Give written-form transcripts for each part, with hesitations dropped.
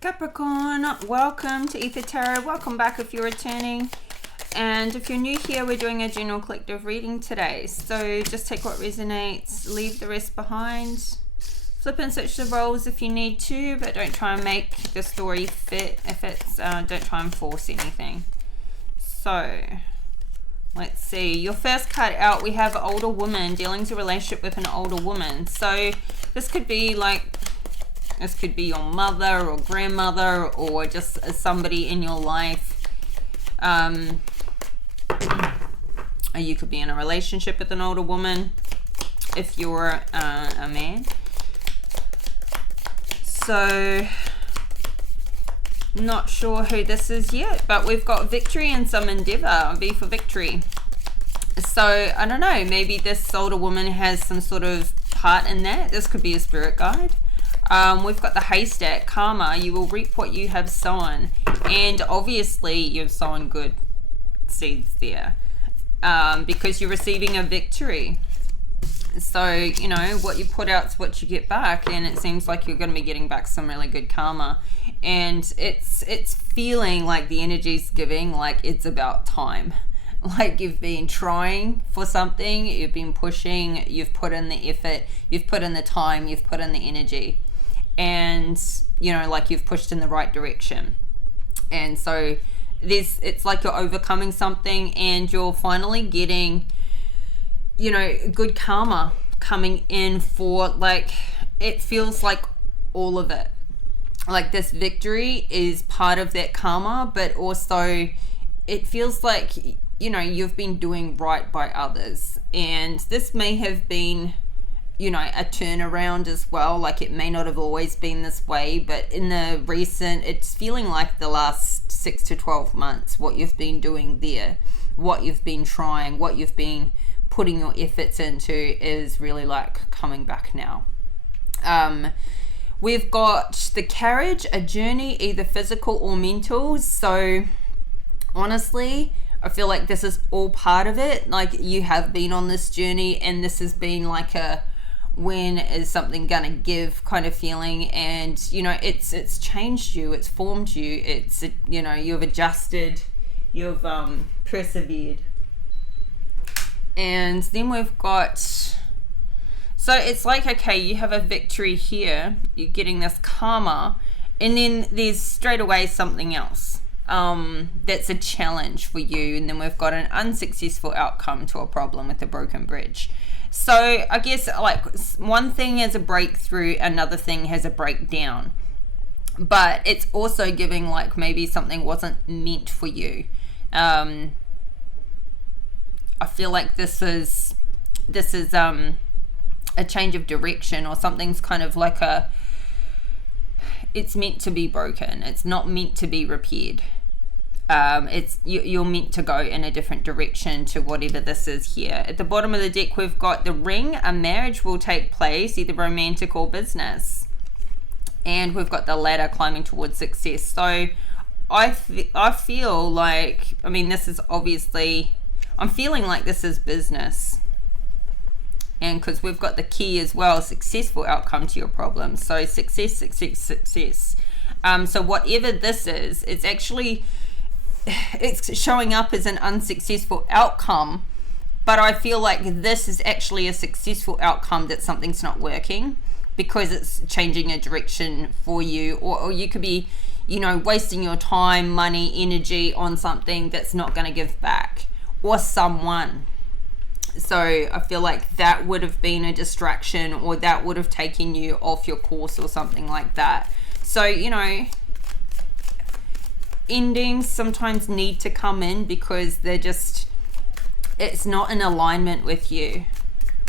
Capricorn, welcome to Ether Tarot. Welcome back if you're returning. And if you're new here, we're doing a general collective reading today. So just take what resonates, leave the rest behind. Flip and switch the roles if you need to, but don't try and make the story fit if it's, don't try and force anything. So, let's see. Your first card out, we have older woman, dealing with a relationship with an older woman. So this could be like, this could be your mother or grandmother or just somebody in your life. You could be in a relationship with an older woman if you're a man. So, not sure who this is yet, but we've got victory and some endeavor. V for victory. So, I don't know, maybe this older woman has some sort of part in that. This could be a spirit guide. We've got the haystack, karma. You will reap what you have sown. And obviously you've sown good seeds there because you're receiving a victory. So, you know, what you put out is what you get back. And it seems like you're going to be getting back some really good karma. And it's feeling like the energy's giving, like it's about time. Like you've been trying for something, you've been pushing, you've put in the effort, you've put in the time, you've put in the energy. And, you know, like you've pushed in the right direction. And so it's like you're overcoming something and you're finally getting, you know, good karma coming in for, like, it feels like all of it. Like this victory is part of that karma, but also it feels like, you know, you've been doing right by others. And this may have been, you know, a turnaround as well. Like it may not have always been this way, but in the recent, it's feeling like the last 6 to 12 months, what you've been doing there, what you've been trying, what you've been putting your efforts into is really like coming back now. We've got the carriage, a journey, either physical or mental. So honestly, I feel like this is all part of it. Like you have been on this journey and this has been like a, when is something gonna give kind of feeling, and you know it's changed you, it's formed you, it's, you know, you've adjusted, you've persevered. And then we've got, so it's like, okay, you have a victory here, you're getting this karma, and then there's straight away something else that's a challenge for you, and then we've got an unsuccessful outcome to a problem with a broken bridge. So I guess like one thing has a breakthrough, another thing has a breakdown, but it's also giving like maybe something wasn't meant for you. I feel like this is a change of direction, or something's kind of like it's meant to be broken, it's not meant to be repaired. You're meant to go in a different direction to whatever this is here. At the bottom of the deck, we've got the ring, a marriage will take place, either romantic or business. And we've got the ladder, climbing towards success. So I feel like, I mean, this is obviously, I'm feeling like this is business. And because we've got the key as well, successful outcome to your problem. So success, success, success. So whatever this is, it's actually, it's showing up as an unsuccessful outcome, but I feel like this is actually a successful outcome, that something's not working because it's changing a direction for you, or you could be, you know, wasting your time, money, energy on something that's not going to give back, or someone. So I feel like that would have been a distraction, or that would have taken you off your course or something like that. So, you know, endings sometimes need to come in because they're just, it's not in alignment with you,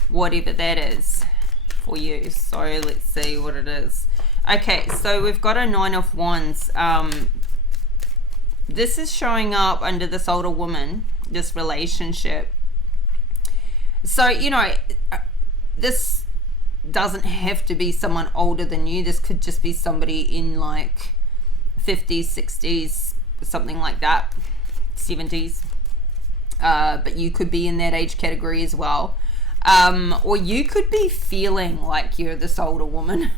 whatever that is for you. So let's see what it is. Okay, so we've got a 9 of Wands. This is showing up under this older woman, this relationship. So, you know, this doesn't have to be someone older than you. This could just be somebody in like 50s, 60s, something like that, 70s. But you could be in that age category as well. Or you could be feeling like you're this older woman.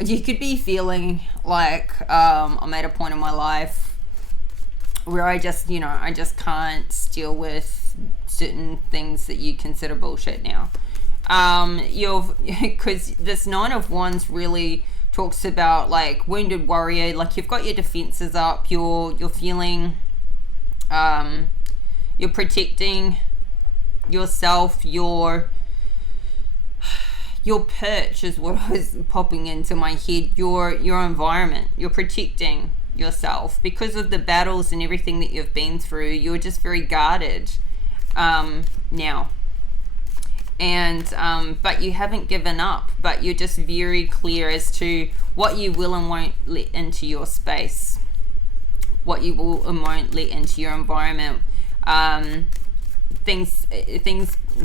You could be feeling like I'm at a point in my life where I just can't deal with certain things that you consider bullshit now. Because this Nine of Wands really talks about like wounded warrior, like you've got your defenses up, you're feeling, you're protecting yourself, your perch is what was popping into my head, your environment, you're protecting yourself because of the battles and everything that you've been through. You're just very guarded now, and but you haven't given up, but you're just very clear as to what you will and won't let into your space, what you will and won't let into your environment, things,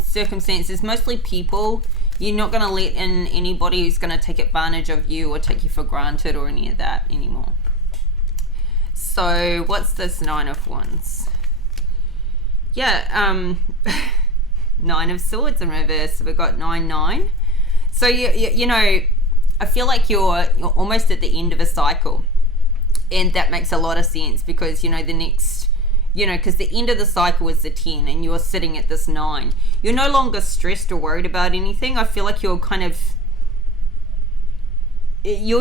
circumstances, mostly people. You're not going to let in anybody who's going to take advantage of you or take you for granted or any of that anymore. So what's this Nine of Wands? Yeah, Nine of Swords in reverse. So we've got 9-9. So you know, I feel like you're almost at the end of a cycle, and that makes a lot of sense because you know the next, you know, because the end of the cycle is the 10 and you're sitting at this 9. You're no longer stressed or worried about anything. I feel like you're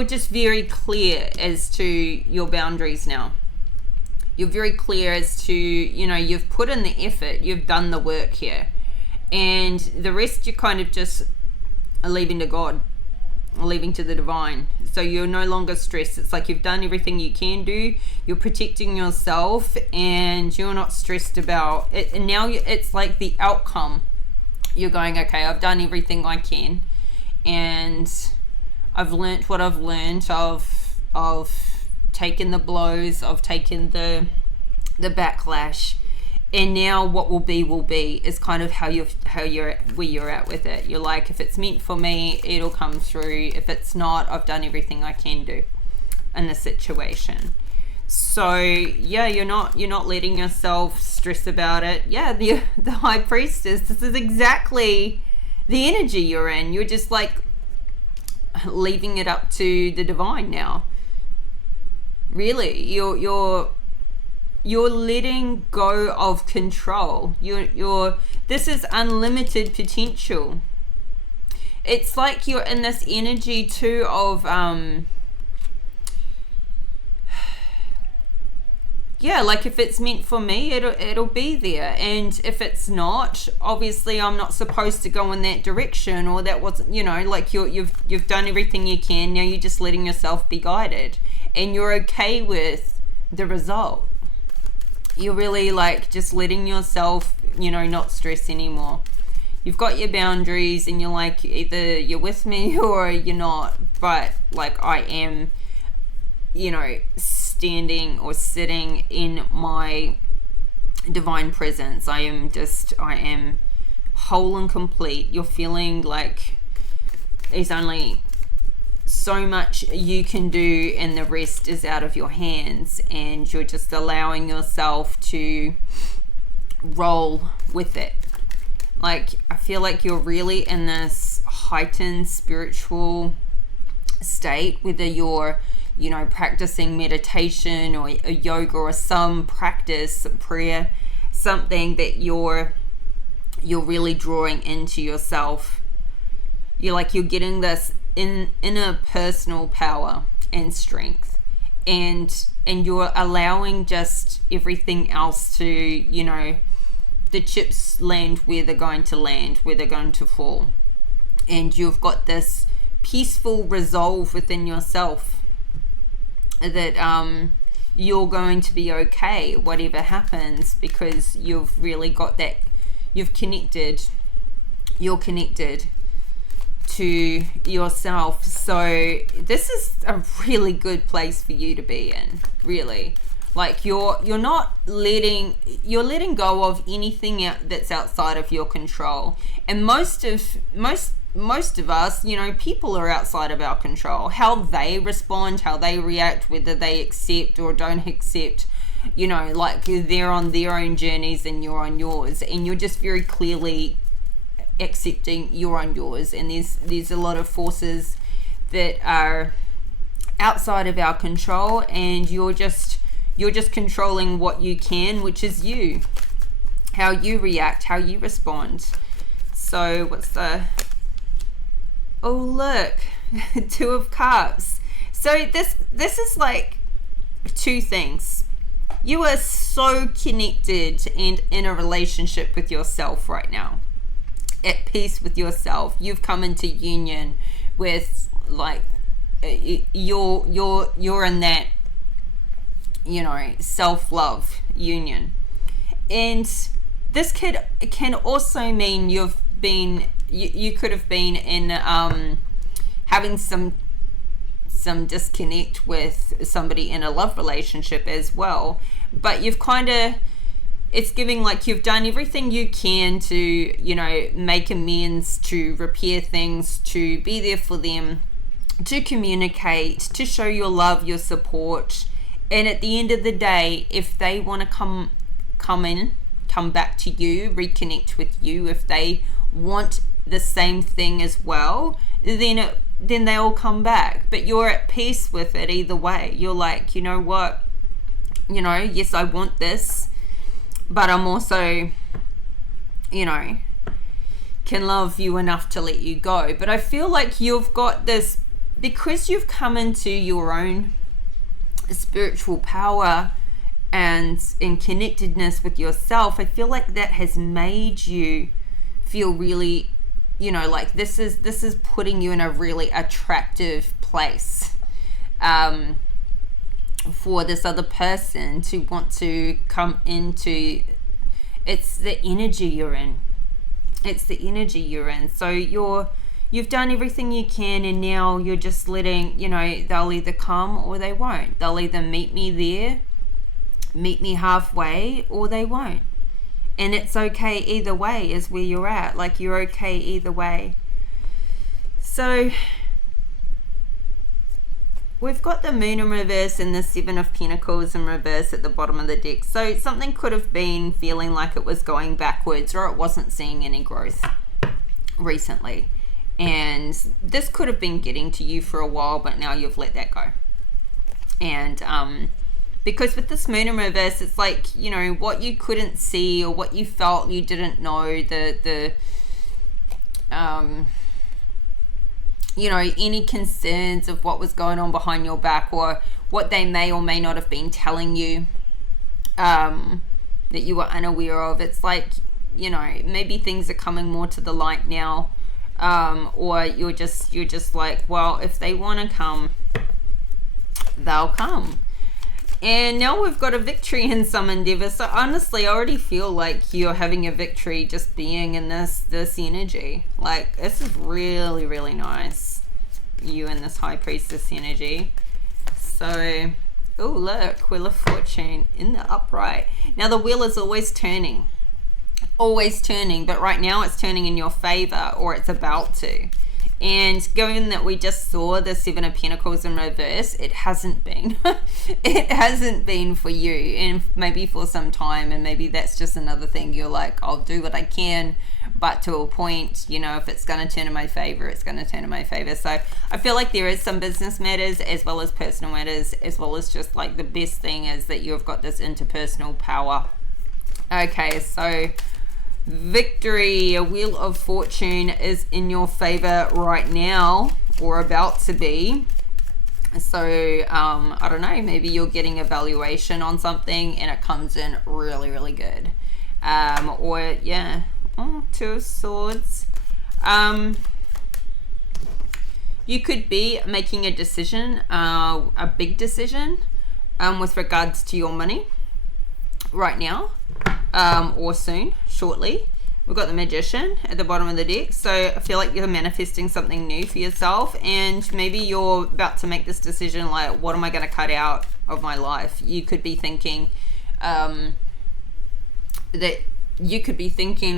just very clear as to your boundaries now. You're very clear as to, you know, you've put in the effort, you've done the work here, and the rest you're kind of just leaving to God, leaving to the divine. So you're no longer stressed. It's like you've done everything you can do, you're protecting yourself, and you're not stressed about it. And now it's like the outcome, you're going, okay, I've done everything I can, and I've learnt what I've learnt. I've taken the blows, I've taken the backlash, and now what will be is kind of where you're at with it. You're like, if it's meant for me, it'll come through. If it's not, I've done everything I can do in the situation. So yeah, you're not letting yourself stress about it. Yeah, the High Priestess, this is exactly the energy you're in. You're just like leaving it up to the divine now. Really, you're letting go of control. This is unlimited potential. It's like you're in this energy too of yeah, like if it's meant for me, it'll be there, and if it's not, obviously I'm not supposed to go in that direction, or that wasn't, you know, like you've done everything you can. Now you're just letting yourself be guided, and you're okay with the result. You're really like just letting yourself, you know, not stress anymore. You've got your boundaries, and you're like, either you're with me or you're not, but like I am, you know, standing or sitting in my divine presence. I am whole and complete. You're feeling like there's only so much you can do, and the rest is out of your hands, and you're just allowing yourself to roll with it. Like, I feel like you're really in this heightened spiritual state, whether you're, you know, practicing meditation or a yoga or some practice, some prayer, something that you're really drawing into yourself. You're getting this inner personal power and strength, and you're allowing just everything else to, you know, the chips land where they're going to land, where they're going to fall, and you've got this peaceful resolve within yourself that you're going to be okay whatever happens, because you've really got that, you're connected to yourself. So this is a really good place for you to be in, really. Like you're letting go of anything that's outside of your control. And most of us, you know, people are outside of our control. How they respond, how they react, whether they accept or don't accept, you know, like they're on their own journeys and you're on yours, and you're just very clearly accepting you're on yours. And there's a lot of forces that are outside of our control, and you're just controlling what you can, which is you, how you react, how you respond. So what's the, oh look, Two of Cups. So this is like two things. You are so connected and in a relationship with yourself right now, at peace with yourself. You've come into union with, like, you're in that, you know, self-love union. And this can also mean you could have been in having some disconnect with somebody in a love relationship as well, but you've kind of, it's giving like you've done everything you can to, you know, make amends, to repair things, to be there for them, to communicate, to show your love, your support. And at the end of the day, if they want to come back to you, reconnect with you, if they want the same thing as well, then they'll come back. But you're at peace with it either way. You're like, you know what, you know, yes, I want this, but I'm also, you know, can love you enough to let you go. But I feel like you've got this, because you've come into your own spiritual power and in connectedness with yourself, I feel like that has made you feel really, you know, like this is putting you in a really attractive place for this other person to want to come into. It's the energy you're in. So you've done everything you can, and now you're just letting, you know, they'll either come or they won't. They'll either meet me halfway, or they won't. And it's okay either way, is where you're at. Like, you're okay either way. So we've got the Moon in reverse and the Seven of Pentacles in reverse at the bottom of the deck. So something could have been feeling like it was going backwards, or it wasn't seeing any growth recently. And this could have been getting to you for a while, but now you've let that go. And because with this Moon in reverse, it's like, you know, what you couldn't see or what you felt you didn't know, you know, any concerns of what was going on behind your back, or what they may or may not have been telling you that you were unaware of. It's like, you know, maybe things are coming more to the light now, or you're just like, well, if they want to come, they'll come. And now we've got a victory in some endeavor. So honestly, I already feel like you're having a victory just being in this energy. Like, this is really, really nice. You in this High Priestess energy. So, oh look, Wheel of Fortune in the upright. Now the wheel is always turning, but right now it's turning in your favor, or it's about to. And given that we just saw the Seven of Pentacles in reverse, it hasn't been. It hasn't been for you, and maybe for some time, and maybe that's just another thing. You're like, I'll do what I can, but to a point, you know, if it's going to turn in my favor, it's going to turn in my favor. So I feel like there is some business matters as well as personal matters, as well as just like the best thing is that you've got this interpersonal power. Okay, so victory, a Wheel of Fortune is in your favor right now, or about to be. So I don't know, maybe you're getting a valuation on something and it comes in really, really good. Or yeah, Two of Swords. You could be making a decision, a big decision, with regards to your money right now, or soon, shortly. We've got the Magician at the bottom of the deck. So I feel like you're manifesting something new for yourself, and maybe you're about to make this decision, like, what am I going to cut out of my life? You could be thinking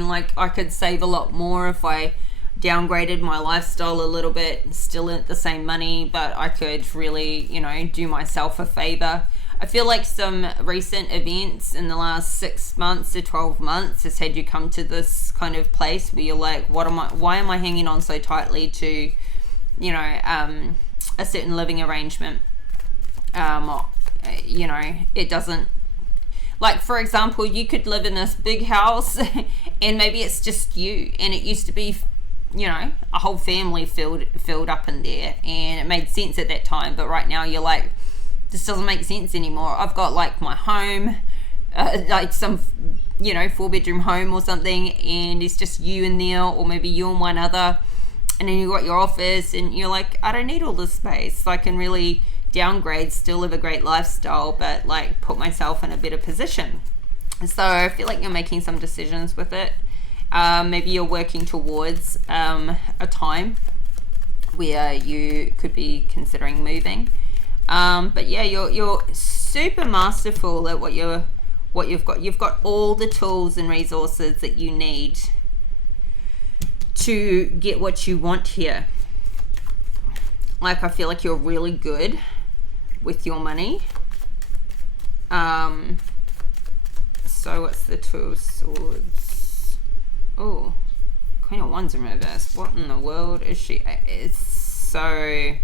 like, I could save a lot more if I downgraded my lifestyle a little bit, still at the same money, but I could really, you know, do myself a favor. I feel like some recent events in the last 6 months to 12 months has had you come to this kind of place where you're like, why am I hanging on so tightly to, you know, a certain living arrangement? You know, it doesn't, like, for example, you could live in this big house and maybe it's just you, and it used to be, you know, a whole family filled up in there, and it made sense at that time, but right now you're like, this doesn't make sense anymore. I've got like my home, like some, you know, 4-bedroom home or something, and it's just you in there, or maybe you and one other, and then you got your office, and you're like, I don't need all this space. I can really downgrade, still live a great lifestyle, but like put myself in a better position. So I feel like you're making some decisions with it. Maybe you're working towards a time where you could be considering moving. But yeah, you're super masterful at what you've got. You've got all the tools and resources that you need to get what you want here. Like, I feel like you're really good with your money. So what's the Two of Swords? Oh, Queen of Wands in reverse. What in the world is she? It's so...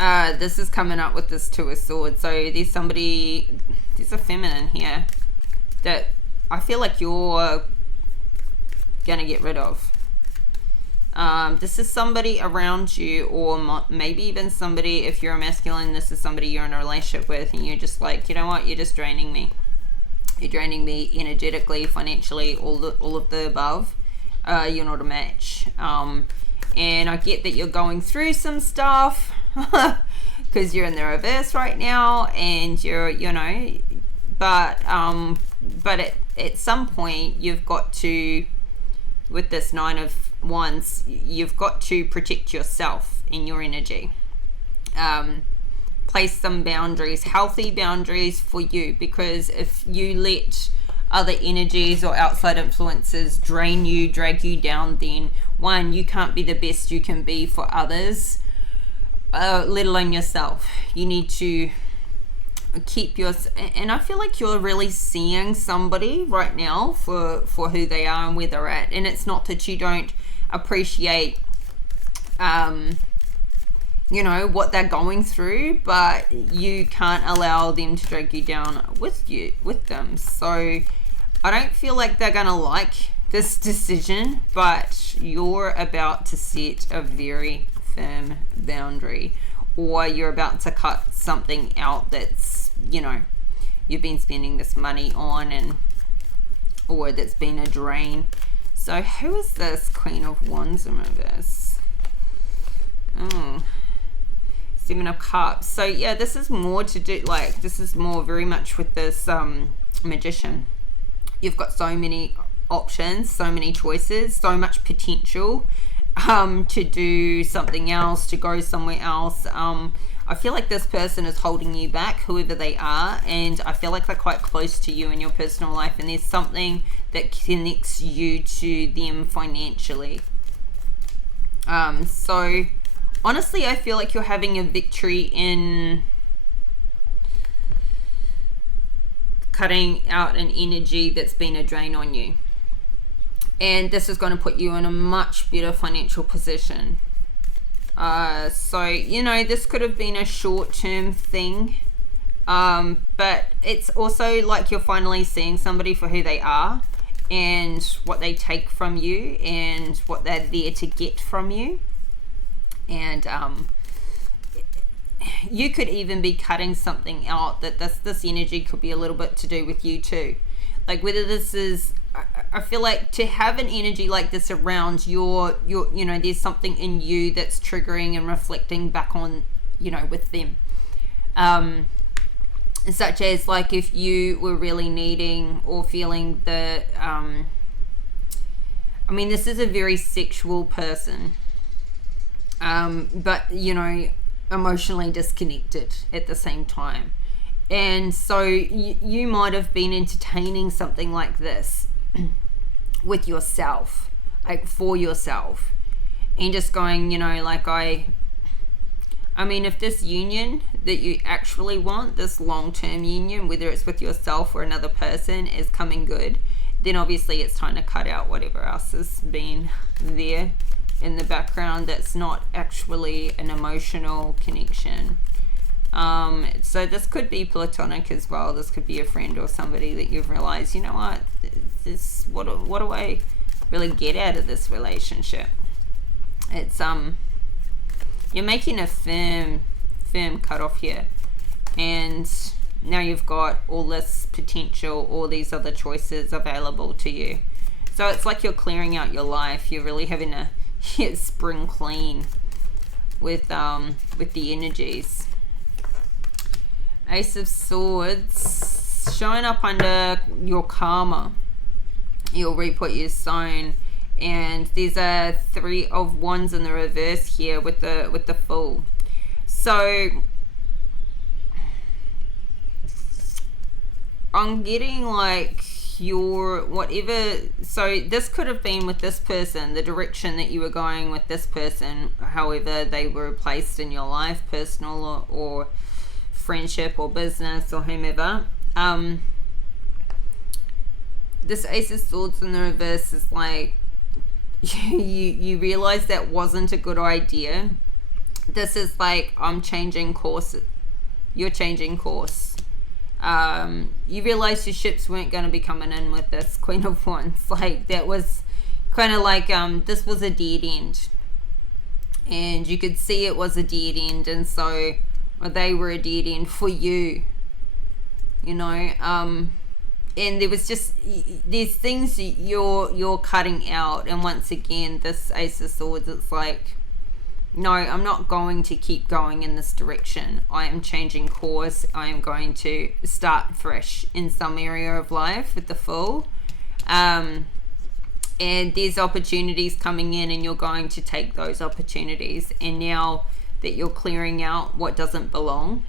this is coming up with this Two of Swords. So there's a feminine here that I feel like you're gonna get rid of. This is somebody around you, or maybe even somebody, if you're a masculine, this is somebody you're in a relationship with, and you're just like, you know what, you're just draining me. You're draining me energetically, financially, all of the above. You're not a match. And I get that you're going through some stuff because you're in the reverse right now, and you're, you know, but at some point you've got to, with this Nine of Wands, you've got to protect yourself and your energy. Place some boundaries, healthy boundaries for you, because if you let other energies or outside influences drain you, drag you down, then one, you can't be the best you can be for others, let alone yourself. You need to keep your, and I feel like you're really seeing somebody right now for who they are and where they're at, and it's not that you don't appreciate you know, what they're going through, but you can't allow them to drag you down with them. So I don't feel like they're gonna like this decision, but you're about to set a very firm boundary, or you're about to cut something out that's, you know, you've been spending this money on, and or that's been a drain. So who is this Queen of Wands in reverse? Oh, Seven of Cups. So yeah, this is more to do, like, this is more very much with this Magician. You've got so many options, so many choices, so much potential to do something else, to go somewhere else. I feel like this person is holding you back, whoever they are, and I feel like they're quite close to you in your personal life, and there's something that connects you to them financially. So honestly, I feel like you're having a victory in cutting out an energy that's been a drain on you. And this is going to put you in a much better financial position. So, you know, this could have been a short-term thing. But it's also like you're finally seeing somebody for who they are, and what they take from you, and what they're there to get from you. And you could even be cutting something out that this energy could be a little bit to do with you too. Like, whether this is, I feel like to have an energy like this around your you know, there's something in you that's triggering and reflecting back on, you know, with them. Such as, like, if you were really needing or feeling the I mean, this is a very sexual person, but, you know, emotionally disconnected at the same time. And so you might have been entertaining something like this with yourself, like for yourself, and just going, you know, like, I mean, if this union that you actually want, this long-term union, whether it's with yourself or another person, is coming good, then obviously it's time to cut out whatever else has been there in the background that's not actually an emotional connection. So this could be platonic as well. This could be a friend or somebody that you've realized, you know what, what do I really get out of this relationship? It's you're making a firm cutoff here, and now you've got all this potential, all these other choices available to you. So it's like you're clearing out your life. You're really having a spring clean with the energies. Ace of Swords showing up under your karma. You'll reap what you've sown. And there's a 3 of Wands in the reverse here with the Fool. So I'm getting like your whatever. So this could have been with this person, the direction that you were going with this person, however they were placed in your life, personal or friendship or business or whomever. This Ace of Swords in the reverse is like you realize that wasn't a good idea. This is like, I'm changing course. You're changing course. You realize your ships weren't going to be coming in with this Queen of Wands. Like, that was kind of like this was a dead end, and you could see it was a dead end, and so they were a dead end for you, you know. And there was just, there's things you're cutting out. And once again, this Ace of Swords, it's like, no, I'm not going to keep going in this direction. I am changing course. I am going to start fresh in some area of life with the Fool. And there's opportunities coming in, and you're going to take those opportunities. And now that you're clearing out what doesn't belong,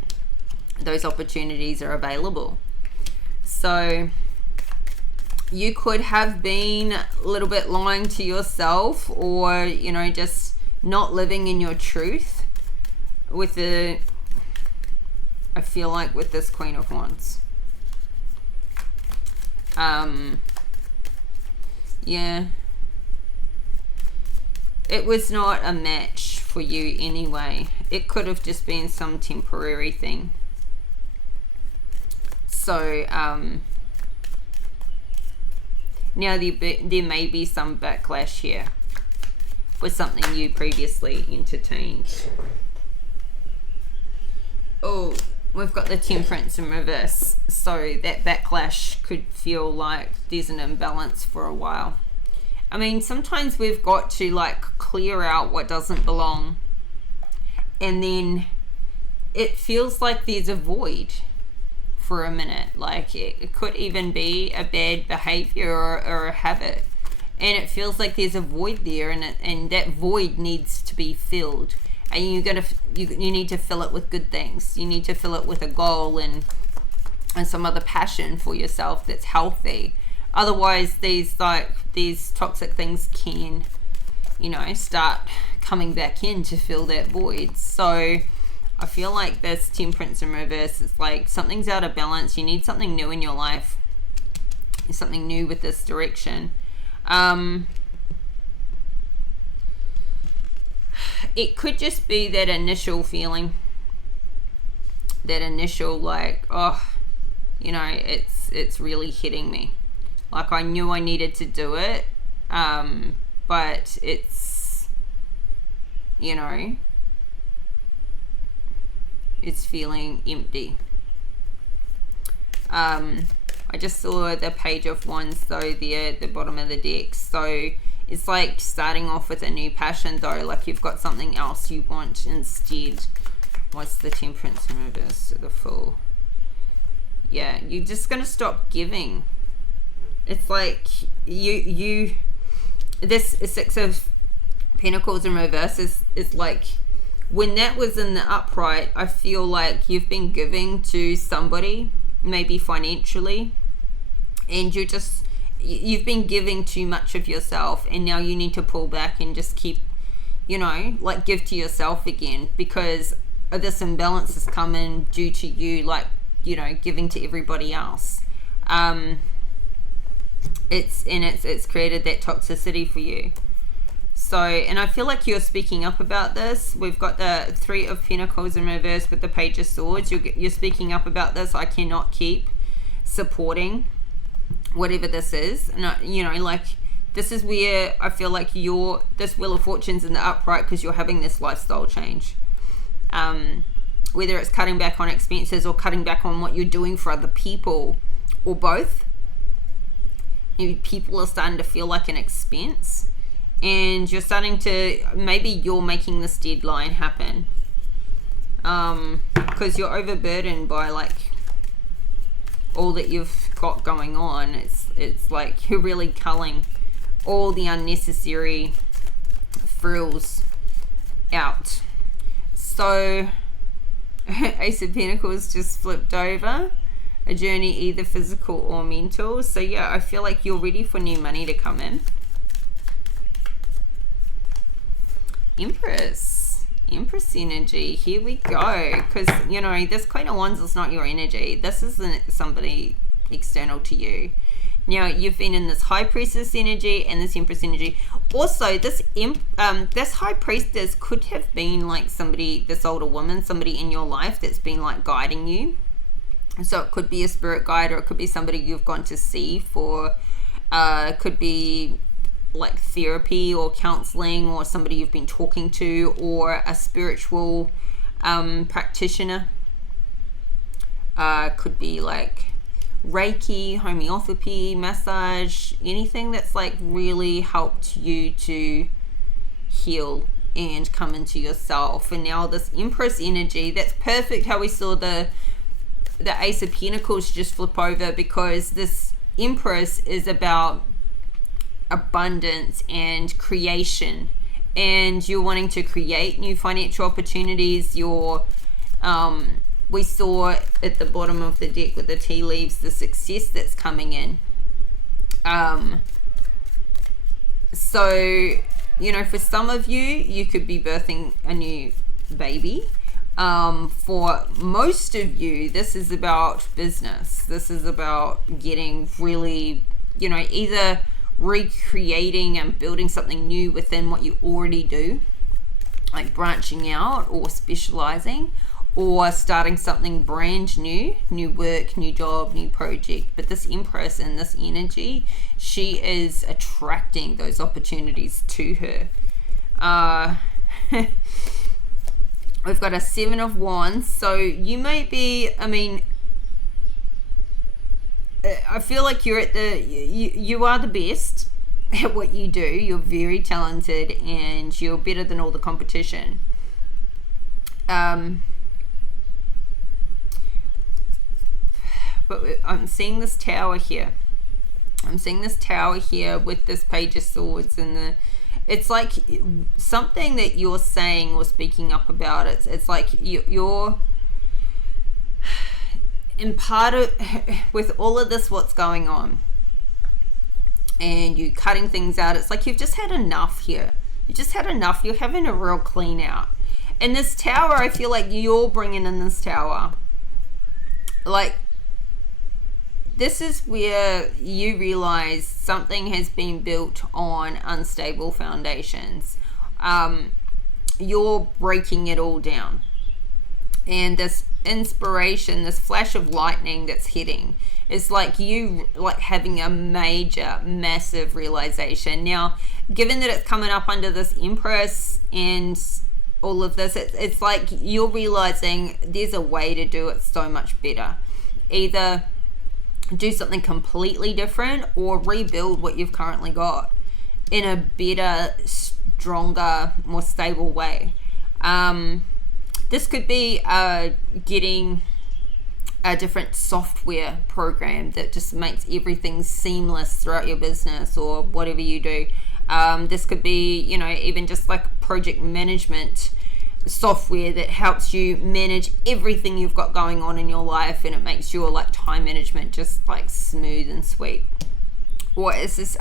those opportunities are available. So you could have been a little bit lying to yourself, or, you know, just not living in your truth with I feel like with this Queen of Wands. Yeah. It was not a match for you anyway. It could have just been some temporary thing. So, now there may be some backlash here with something you previously entertained. Oh, we've got the Temperance in reverse. So that backlash could feel like there's an imbalance for a while. I mean, sometimes we've got to like clear out what doesn't belong, and then it feels like there's a void for a minute. Like it could even be a bad behavior or a habit, and it feels like there's a void there, and that void needs to be filled. And you need to fill it with good things. You need to fill it with a goal and some other passion for yourself that's healthy. Otherwise, these toxic things can, you know, start coming back in to fill that void. So I feel like this Temperance in reverse is like something's out of balance. You need something new in your life. Something new with this direction. It could just be that initial feeling. That initial like, oh, you know, it's really hitting me. Like I knew I needed to do it, but it's, you know, it's feeling empty. I just saw the Page of Wands though there at the bottom of the deck. So it's like starting off with a new passion though, like you've got something else you want instead. What's the Temperance in reverse? The Fool. Yeah, you're just gonna stop giving. It's like you this Six of Pentacles in reverse is like, when that was in the upright, I feel like you've been giving to somebody, maybe financially, and you've been giving too much of yourself, and now you need to pull back and just keep, you know, like give to yourself again, because this imbalance has come in due to you, like, you know, giving to everybody else. It's created that toxicity for you. So, and I feel like you're speaking up about this. We've got the Three of Pentacles in reverse with the Page of Swords. You're speaking up about this. I cannot keep supporting whatever this is. No, you know, like, this is where I feel like this Wheel of Fortune's in the upright because you're having this lifestyle change. Whether it's cutting back on expenses or cutting back on what you're doing for other people, or both. People are starting to feel like an expense, and you're starting to, maybe you're making this deadline happen because you're overburdened by like all that you've got going on. It's like you're really culling all the unnecessary frills out. So Ace of Pentacles just flipped over. A journey either physical or mental. So yeah, I feel like you're ready for new money to come in. Empress energy. Here we go. Because, you know, this Queen of Wands is not your energy. This isn't somebody external to you. Now, you've been in this High Priestess energy and this Empress energy. Also, this High Priestess could have been like somebody, this older woman, somebody in your life that's been like guiding you. So it could be a spirit guide, or it could be somebody you've gone to see for, could be like therapy or counseling, or somebody you've been talking to, or a spiritual practitioner. Could be like Reiki, homeopathy, massage, anything that's like really helped you to heal and come into yourself. And now this Empress energy, that's perfect how we saw the Ace of Pentacles just flip over, because this Empress is about abundance and creation, and you're wanting to create new financial opportunities. We saw at the bottom of the deck with the tea leaves the success that's coming in. So, you know, for some of you could be birthing a new baby. For most of you, this is about business. This is about getting really, you know, either recreating and building something new within what you already do, like branching out or specializing, or starting something brand new work, new job, new project. But this Empress and this energy, she is attracting those opportunities to her. We've got a Seven of Wands. So you may be, I mean, I feel like you're at you are the best at what you do. You're very talented and you're better than all the competition. But I'm seeing this tower here. I'm seeing this tower here with this Page of Swords, and it's like something that you're saying or speaking up about. It's like you're in part of, with all of this, what's going on, and you cutting things out. It's like you've just had enough here. You just had enough. You're having a real clean out. And this tower, I feel like you're bringing in this tower. Like, this is where you realize something has been built on unstable foundations. You're breaking it all down. And this inspiration, this flash of lightning that's hitting, is like you like having a major, massive realization. Now, given that it's coming up under this Empress and all of this, it's like you're realizing there's a way to do it so much better. Either do something completely different or rebuild what you've currently got in a better, stronger, more stable way. This could be getting a different software program that just makes everything seamless throughout your business or whatever you do. This could be, you know, even just like project management software that helps you manage everything you've got going on in your life, and it makes your like time management just like smooth and sweet. Or is this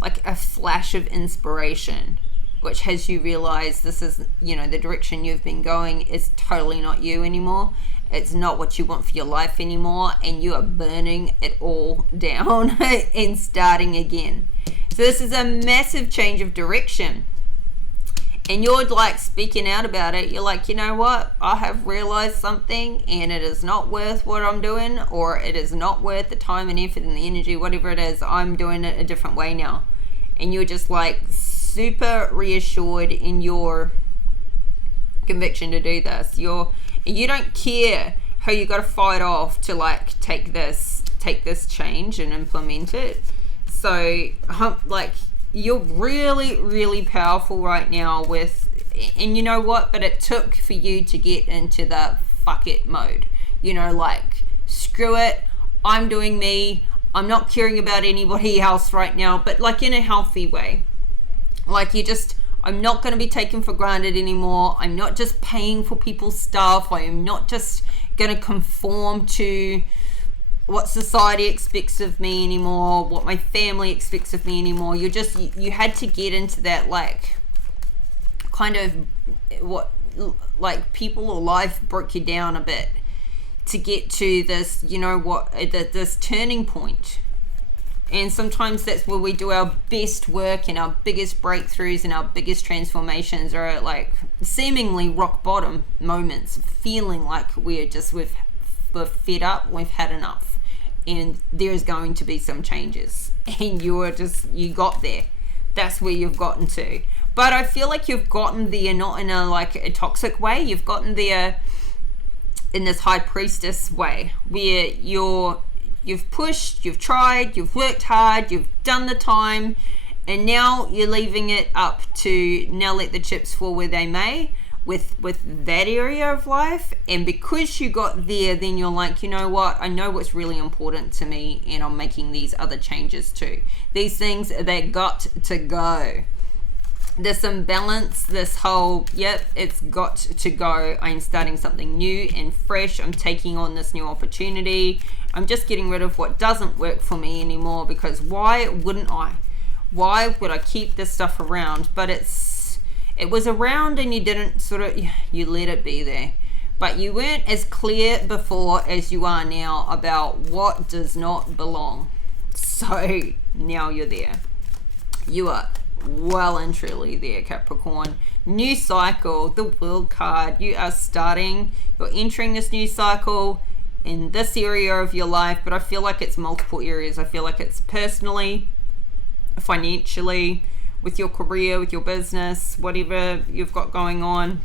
like a flash of inspiration which has you realize this is, you know, the direction you've been going is totally not you anymore. It's not what you want for your life anymore, and you are burning it all down and starting again. So this is a massive change of direction. and you're like speaking out about it. You're like, you know what, I have realized something, and it is not worth what I'm doing, or it is not worth the time and effort and the energy, whatever it is. I'm doing it a different way now. And you're just like super reassured in your conviction to do this. You don't care how you got to fight off to like take this change and implement it. So like, you're really, really powerful right now with, and you know what, but it took for you to get into the fuck it mode, you know, like, screw it, I'm doing me, I'm not caring about anybody else right now, but like in a healthy way. Like, I'm not going to be taken for granted anymore. I'm not just paying for people's stuff. I am not just going to conform to what society expects of me anymore, what my family expects of me anymore. You had to get into that, like, kind of what, like, people or life broke you down a bit to get to this, you know what, this turning point. And sometimes that's where we do our best work and our biggest breakthroughs and our biggest transformations are at, like, seemingly rock bottom moments, feeling like we're fed up, we've had enough, and there's going to be some changes, and you got there. That's where you've gotten to. But I feel like you've gotten there not in a toxic way. You've gotten there in this high priestess way, where you've pushed, you've tried, you've worked hard, you've done the time, and now you're leaving it up to now let the chips fall where they may with that area of life. And because you got there, then you're like, you know what, I know what's really important to me, and I'm making these other changes too. These things, they got to go. This imbalance, this whole, yep, it's got to go. I'm starting something new and fresh. I'm taking on this new opportunity. I'm just getting rid of what doesn't work for me anymore, because why wouldn't I? Why would I keep this stuff around? But it was around, and you didn't you let it be there. But you weren't as clear before as you are now about what does not belong. So now you're there. You are well and truly there, Capricorn. New cycle, the World card. You're entering this new cycle in this area of your life, but I feel like it's multiple areas. I feel like it's personally, financially, with your career, with your business, whatever you've got going on.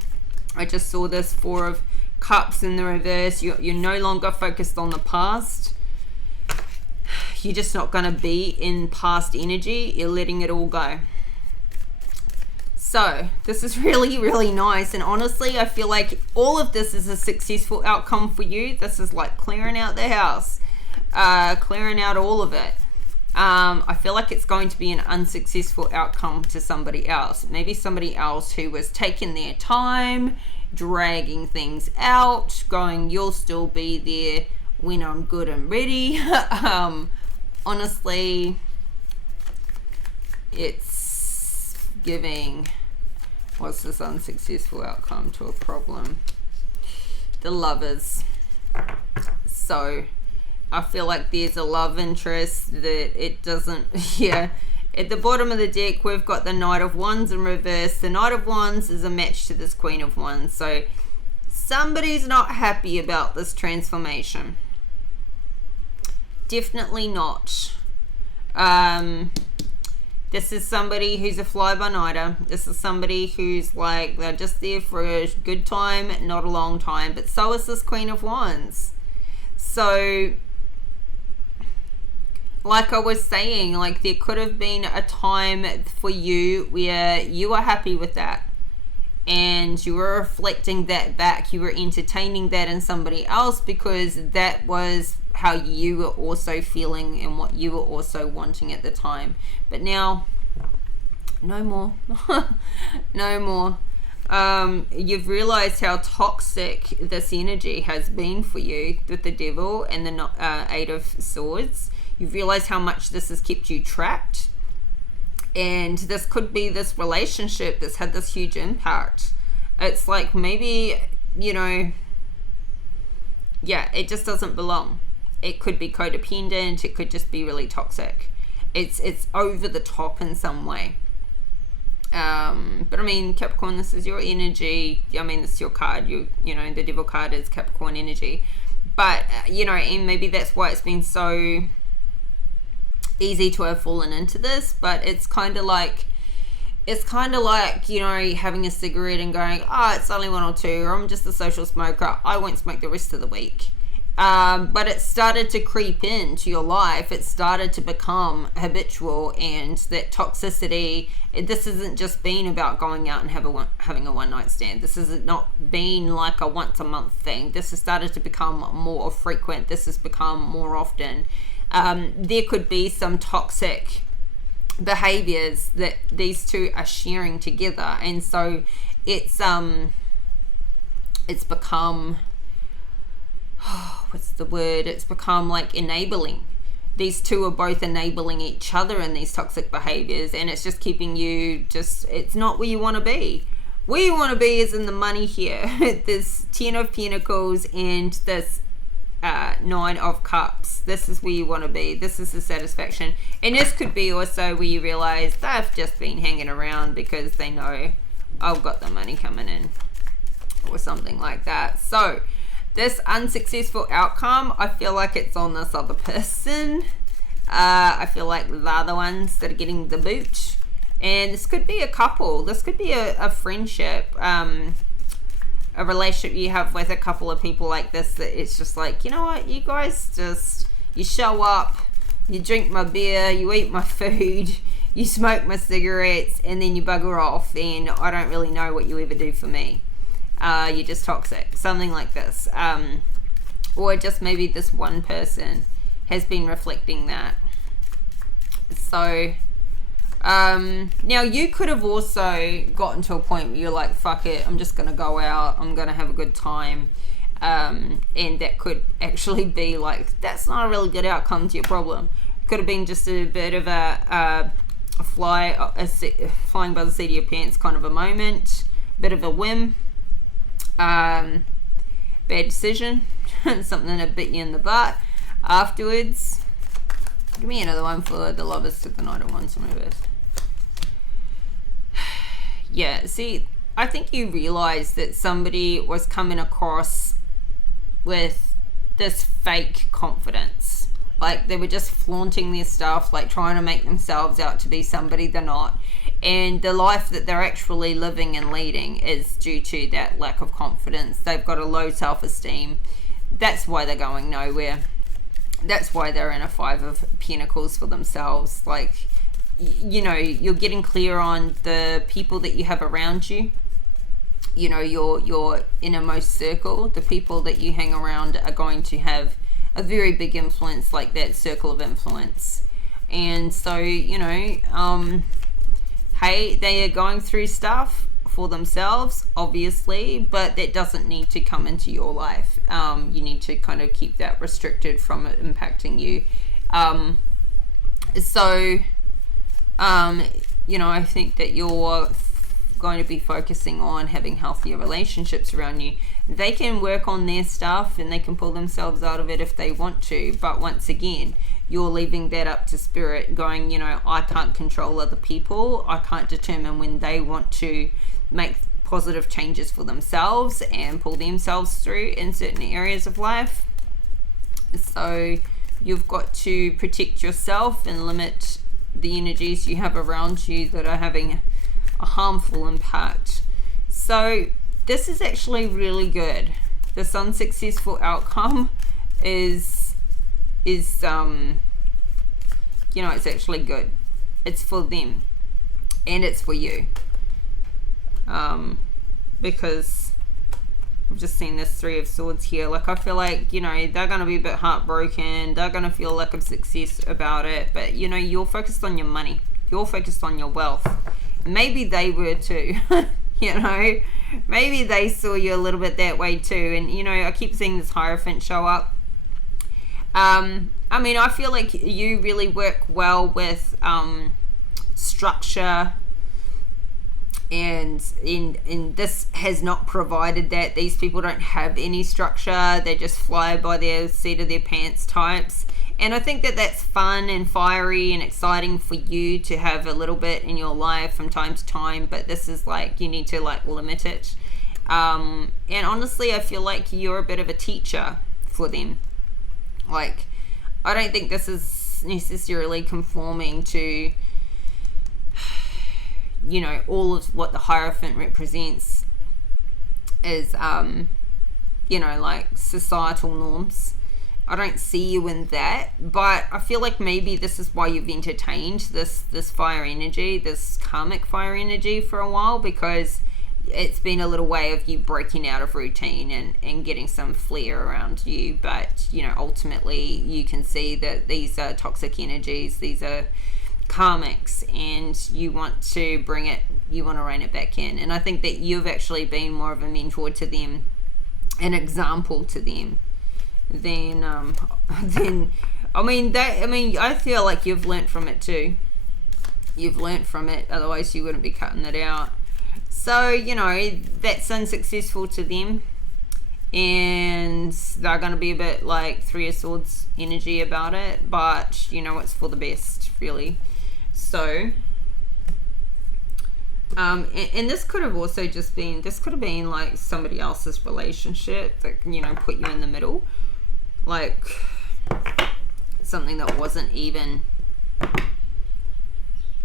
I just saw this 4 of Cups in the reverse. You're no longer focused on the past. You're just not going to be in past energy. You're letting it all go. So this is really, really nice. And honestly, I feel like all of this is a successful outcome for you. This is like clearing out the house, clearing out all of it. I feel like it's going to be an unsuccessful outcome to somebody else. Maybe somebody else who was taking their time, dragging things out, going, you'll still be there when I'm good and ready. Honestly, it's giving, what's this unsuccessful outcome to a problem? The Lovers. So I feel like there's a love interest that it doesn't, yeah. At the bottom of the deck, we've got the Knight of Wands in reverse. The Knight of Wands is a match to this Queen of Wands. So somebody's not happy about this transformation. Definitely not. This is somebody who's a fly-by-nighter. This is somebody who's like, they're just there for a good time, not a long time. But so is this Queen of Wands. So, like I was saying, like there could have been a time for you where you were happy with that. And you were reflecting that back. You were entertaining that in somebody else because that was how you were also feeling and what you were also wanting at the time. But now, no more. No more. You've realized how toxic this energy has been for you with the Devil and the 8 of Swords. You've realized how much this has kept you trapped. And this could be this relationship that's had this huge impact. It's like maybe, you know, yeah, it just doesn't belong. It could be codependent. It could just be really toxic. It's over the top in some way. But I mean, Capricorn, this is your energy. I mean, this is your card. You know, the Devil card is Capricorn energy. But, you know, and maybe that's why it's been so easy to have fallen into this. But it's kind of like, you know, having a cigarette and going, oh, it's only one or two, or I'm just a social smoker. I won't smoke the rest of the week. But it started to creep into your life. It started to become habitual, and that toxicity, this isn't just been about going out and having a one-night stand. This has not been like a once-a-month thing. This has started to become more frequent. This has become more often. There could be some toxic behaviors that these two are sharing together, and so it's become, what's the word? It's become like enabling. These two are both enabling each other in these toxic behaviors, and it's just keeping you it's not where you want to be. Where you want to be is in the money here. This 10 of Pentacles and this 9 of Cups. This is where you want to be. This is the satisfaction. And this could be also where you realize they've just been hanging around because they know I've got the money coming in, or something like that. So this unsuccessful outcome, I feel like it's on this other person. I feel like they're the ones that are getting the boot. And this could be a couple. This could be a friendship, a relationship you have with a couple of people like this, that it's just like, you know what, you guys just, you show up, you drink my beer, you eat my food, you smoke my cigarettes, and then you bugger off, and I don't really know what you ever do for me. You're just toxic, something like this. Or just maybe this one person has been reflecting that. So now you could have also gotten to a point where you're like, fuck it, I'm just gonna go out, I'm gonna have a good time, and that could actually be like, that's not a really good outcome to your problem. Could have been just a bit of a flying by the seat of your pants kind of a moment, bit of a whim, bad decision, something that bit you in the butt afterwards. Give me another one for the Lovers to the Knight of Wands in reverse. Yeah, see, I think you realize that somebody was coming across with this fake confidence. Like, they were just flaunting their stuff, like trying to make themselves out to be somebody they're not. And the life that they're actually living and leading is due to that lack of confidence. They've got a low self-esteem. That's why they're going nowhere. That's why they're in a 5 of Pentacles for themselves. Like, you know, you're getting clear on the people that you have around you. You know, your innermost circle, the people that you hang around are going to have a very big influence, like that circle of influence. And so, you know, hey, they are going through stuff for themselves, obviously, but that doesn't need to come into your life. You need to kind of keep that restricted from it impacting you. You know, I think that you're going to be focusing on having healthier relationships around you. They can work on their stuff and they can pull themselves out of it if they want to, but once again, you're leaving that up to spirit, going, you know, I can't control other people. I can't determine when they want to make positive changes for themselves and pull themselves through in certain areas of life. So you've got to protect yourself and limit the energies you have around you that are having a harmful impact. So this is actually really good. This unsuccessful outcome is you know, it's actually good. It's for them and it's for you, because I've just seen this 3 of Swords here. Like, I feel like, you know, they're going to be a bit heartbroken. They're going to feel lack of success about it. But, you know, you're focused on your money. You're focused on your wealth. Maybe they were too. You know, maybe they saw you a little bit that way too. And, you know, I keep seeing this Hierophant show up. I mean, I feel like you really work well with structure, and this has not provided that. These people don't have any structure. They just fly by their seat of their pants types, And I think that that's fun and fiery and exciting for you to have a little bit in your life from time to time, but this is like, you need to like limit it. And honestly, I feel like you're a bit of a teacher for them. Like, I don't think this is necessarily conforming to, you know, all of what the Hierophant represents is, you know, like societal norms. I don't see you in that, but I feel like maybe this is why you've entertained this fire energy, this karmic fire energy for a while, because it's been a little way of you breaking out of routine and getting some flair around you. But, you know, ultimately you can see that these are toxic energies, these are karmics, and you want to bring it, you want to rein it back in. And I think that you've actually been more of a mentor to them, an example to them, then I feel like you've learnt from it too. You've learnt from it, otherwise you wouldn't be cutting it out. So, you know, that's unsuccessful to them, and they're going to be a bit like Three of Swords energy about it, but, you know, it's for the best, really. So, and this could have also just been, this could have been like somebody else's relationship that, you know, put you in the middle. Like something that wasn't even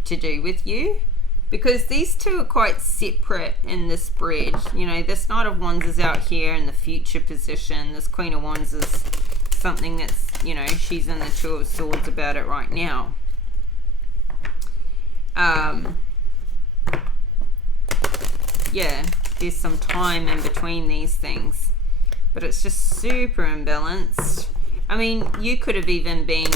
to do with you, because these two are quite separate in the spread. You know, this Knight of Wands is out here in the future position. This Queen of Wands is something that's, you know, she's in the Two of Swords about it right now. Yeah, there's some time in between these things, but it's just super imbalanced. I mean, you could have even been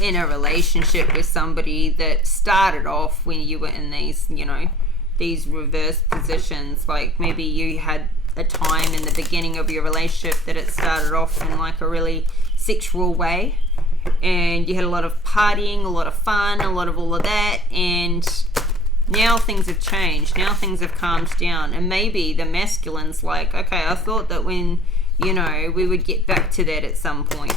in a relationship with somebody that started off when you were in these, you know, these reverse positions. Like maybe you had a time in the beginning of your relationship that it started off in like a really sexual way, and you had a lot of partying, a lot of fun, a lot of all of that, and now things have changed. Now things have calmed down, and maybe the masculine's like, okay, I thought that when, you know, we would get back to that at some point.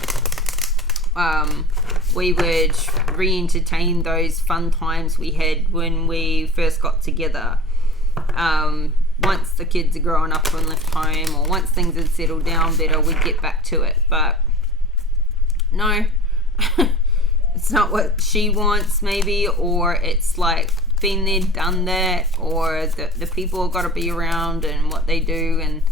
We would re-entertain those fun times we had when we first got together. Once the kids are growing up and left home, or once things had settled down better, we'd get back to it. But no, it's not what she wants, maybe, or it's like been there, done that, or the people have got to be around and what they do, and,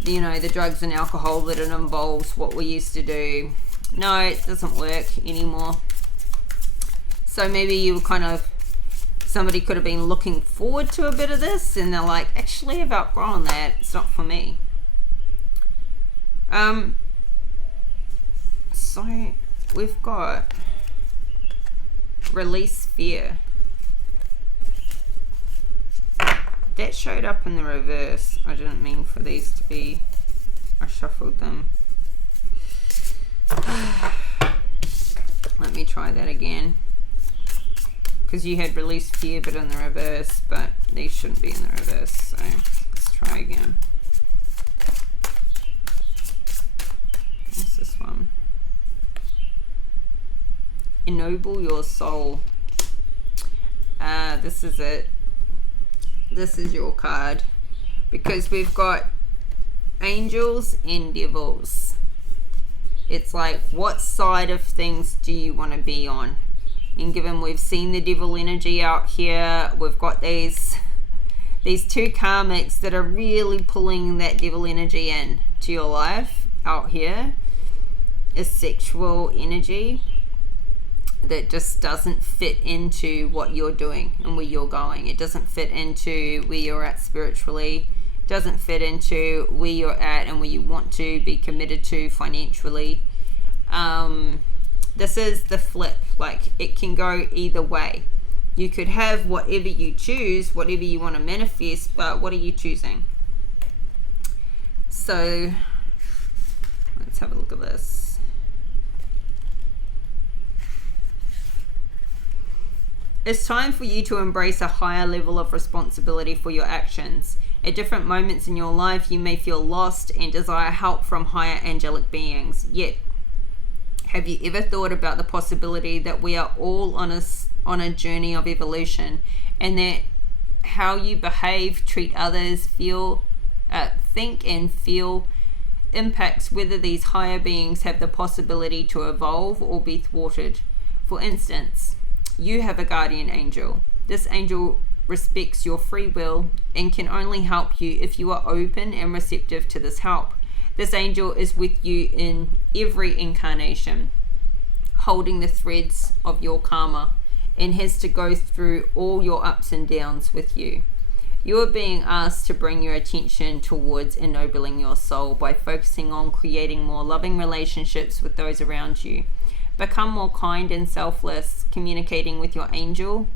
you know, the drugs and alcohol that it involves, what we used to do. No, it doesn't work anymore. So maybe you were kind of, somebody could have been looking forward to a bit of this, and they're like, actually, I've outgrown that. It's not for me. So we've got release fear. That showed up in the reverse. I didn't mean for these to be, I shuffled them. Let me try that again, because you had release fear but in the reverse, but these shouldn't be in the reverse, so let's try again. What's this one? Ennoble your soul. This is it. This is your card, because we've got angels and devils. It's like, what side of things do you want to be on? And given we've seen the devil energy out here, we've got these two karmics that are really pulling that devil energy in to your life out here. A sexual energy that just doesn't fit into what you're doing and where you're going. It doesn't fit into where you're at spiritually. It doesn't fit into where you're at and where you want to be committed to financially. This is the flip. Like, it can go either way. You could have whatever you choose, whatever you want to manifest, but what are you choosing? So let's have a look at this. It's time for you to embrace a higher level of responsibility for your actions. At different moments in your life, you may feel lost and desire help from higher angelic beings. Yet, Have you ever thought about the possibility that we are all on a journey of evolution, and that how you behave, treat others, think and feel impacts whether these higher beings have the possibility to evolve or be thwarted? For instance, you have a guardian angel. This angel respects your free will and can only help you if you are open and receptive to this help. This angel is with you in every incarnation, holding the threads of your karma, and has to go through all your ups and downs with you. You are being asked to bring your attention towards ennobling your soul by focusing on creating more loving relationships with those around you. Become more kind and selfless, communicating with your angel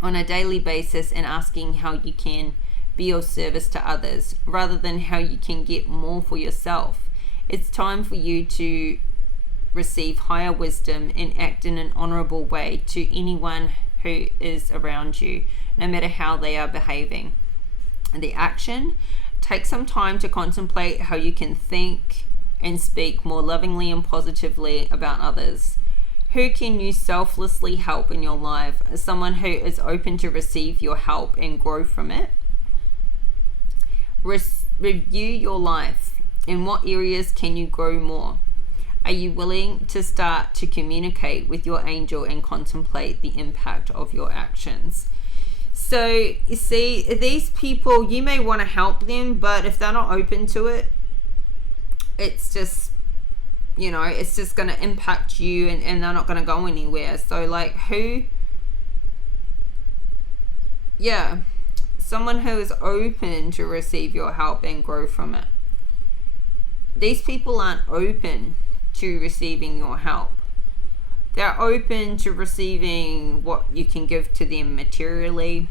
on a daily basis and asking how you can be of service to others rather than how you can get more for yourself. It's time for you to receive higher wisdom and act in an honorable way to anyone who is around you, no matter how they are behaving. And the action: take some time to contemplate how you can think and speak more lovingly and positively about others. Who can you selflessly help in your life? Someone who is open to receive your help and grow from it. Review your life. In what areas can you grow more? Are you willing to start to communicate with your angel and contemplate the impact of your actions? So, you see, these people, you may want to help them, but if they're not open to it, it's just, it's just going to impact you, and they're not going to go anywhere. So, someone who is open to receive your help and grow from it. These people aren't open to receiving your help. They're open to receiving what you can give to them materially.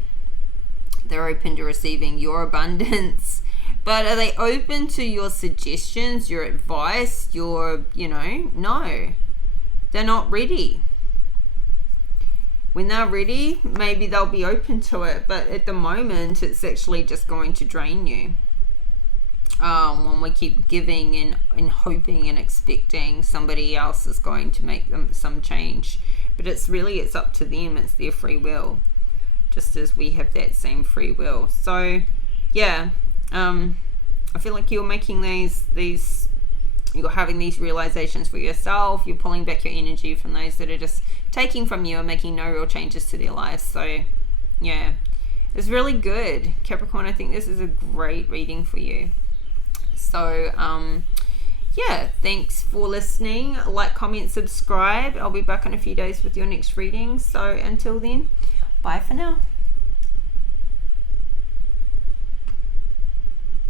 They're open to receiving your abundance. But are they open to your suggestions, your advice, no. They're not ready. When they're ready, maybe they'll be open to it. But at the moment, it's actually just going to drain you. When we keep giving and hoping and expecting somebody else is going to make them some change. But it's up to them. It's their free will. Just as we have that same free will. So, I feel like you're making you're having these realizations for yourself. You're pulling back your energy from those that are just taking from you and making no real changes to their lives. So, yeah, it's really good. Capricorn, I think this is a great reading for you. So, thanks for listening. Like, comment, subscribe. I'll be back in a few days with your next reading. So, until then, bye for now.